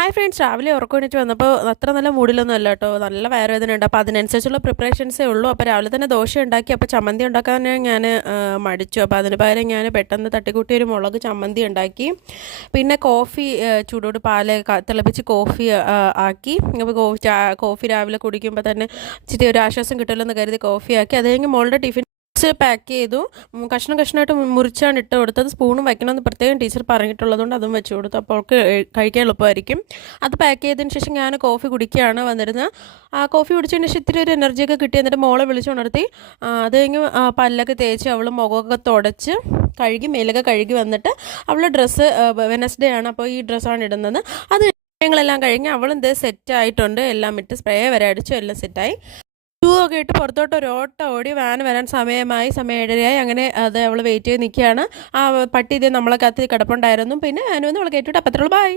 Hi friends, രാവിലെ ഉറക്കം എണീറ്റ് വന്നപ്പോൾ അത്ര നല്ല മൂഡിലൊന്നും അല്ല കേട്ടോ. നല്ല വയറുവേദന ഉണ്ട്. അപ്പോൾ അതിനനുസരിച്ചുള്ള പ്രിപ്പറേഷൻസേ ഉള്ളൂ. അപ്പോൾ രാവിലെ തന്നെ ദോശ ഉണ്ടാക്കി. അപ്പോൾ ചമ്മന്തി ഉണ്ടാക്കാൻ ഞാൻ മടിച്ചു. അപ്പോൾ അതിന് പകരം ഞാൻ പെട്ടെന്ന് തട്ടിക്കൂട്ടി ഒരു മുളക് ചമ്മന്തി ഉണ്ടാക്കി. പിന്നെ കോഫി, ചൂടോട് പാല് തിളപ്പിച്ച് കോഫി ആക്കി. അപ്പോൾ കോഫി രാവിലെ കുടിക്കുമ്പോൾ തന്നെ ഇച്ചിരി ഒരു ആശ്വാസം കിട്ടുമല്ലോ എന്ന് കരുതി കോഫി ആക്കി. അത് കഴിഞ്ഞ് മോളുടെ ടിഫിൻ പാക്ക് ചെയ്തു. കഷ്ണം കഷ്ണമായിട്ട് മുറിച്ചാണ് ഇട്ട് കൊടുത്തത്. സ്പൂണും വയ്ക്കണമെന്ന് പ്രത്യേകം ടീച്ചർ പറഞ്ഞിട്ടുള്ളതുകൊണ്ട് അതും വെച്ച് കൊടുത്തു. അപ്പോൾ അവൾക്ക് കഴിക്കാൻ എളുപ്പമായിരിക്കും. അത് പാക്ക് ചെയ്തതിന് ശേഷം ഞാൻ കോഫി കുടിക്കുകയാണ് വന്നിരുന്നത്. ആ കോഫി കുടിച്ചതിന് ശേഷം ഇത്തിരി ഒരു എനർജിയൊക്കെ കിട്ടി. എന്നിട്ട് മോളെ വിളിച്ചുണർത്തി. അത് കഴിഞ്ഞ് പല്ലൊക്കെ തേച്ച് അവൾ മുഖമൊക്കെ തുടച്ച് കഴുകി മേലൊക്കെ കഴുകി വന്നിട്ട് അവളുടെ ഡ്രസ്സ് വെനസ്ഡേ ആണ്, അപ്പോൾ ഈ ഡ്രസ്സാണ് ഇടുന്നത്. അത് ഞങ്ങളെല്ലാം കഴിഞ്ഞ് അവളെന്ത് സെറ്റായിട്ടുണ്ട്. എല്ലാം ഇട്ട് സ്പ്രേ വരെ അടിച്ചു, എല്ലാം സെറ്റായി. ഷൂ ഒക്കെ ഇട്ട് പുറത്തോട്ട് ഒരു ഓട്ടം ഓടി. വാൻ വരാൻ സമയം 7:30 അങ്ങനെ അത് അവൾ വെയിറ്റ് ചെയ്ത് നിൽക്കുകയാണ്. ആ പട്ടി ഇതേ നമ്മളെ കത്തി കിടപ്പുണ്ടായിരുന്നു. പിന്നെ വാൻ വന്ന് അവൾ കയറ്റിയിട്ട് അപ്പത്തുള്ളൂ. ബൈ.